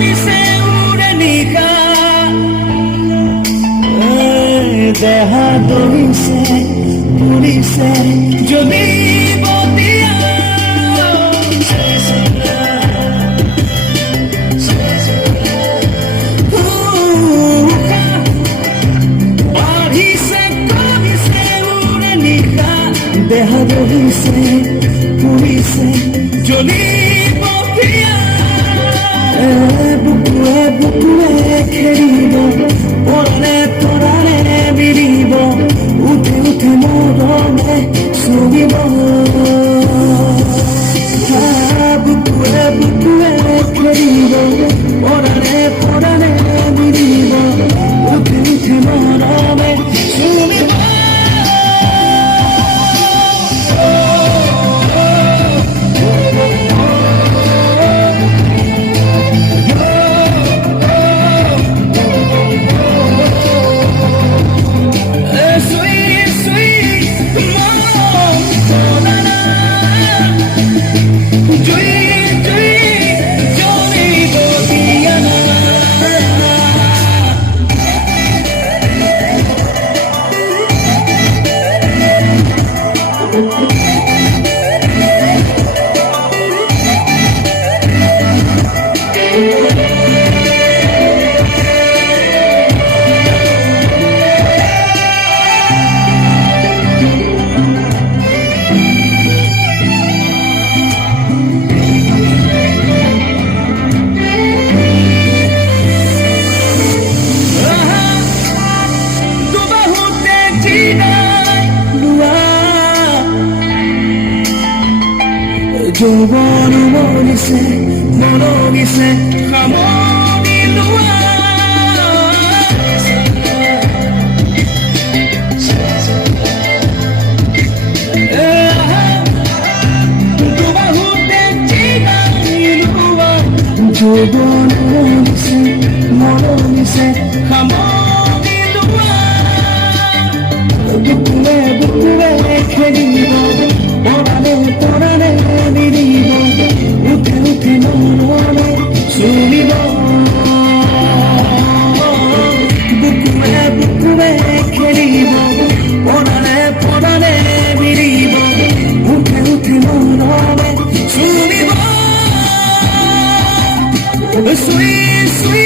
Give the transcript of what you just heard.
মিছে উড়ে নিশা দেহ দহিছে পুৰিছে জ্বলিব দিয়া বাঢ়িছে কমিছে উড়ে নিশা দেহ দহিছে পুৰিছে জ্বলিব দিয়া বুকুৱে বুকুৱে খেলিব পৰাণে পৰাণে বিৰিব উঠে উঠে মৰমে চুৰিব বুকুৱে বুকুৱে খেলিব পৰাণে পৰাণে বিৰিব উঠে উঠে মৰমে চুৰিব যৌৱন মৰিছে মৰমিছে সামৰি লোৱা দুবাহুতে জিনাই লোৱা যৌৱন মৰিছে মৰমিছে সামৰি লোৱা বুকুৱে বুকুৱে খেলিব পৰাণে পৰাণে বিৰিব উঠে উঠে মৰমে চুৰিব বুকুৱে বুকুৱে খেলিব পৰাণে পৰাণে বিৰিব উঠে উঠে মৰমে চুৰিব চুই চুই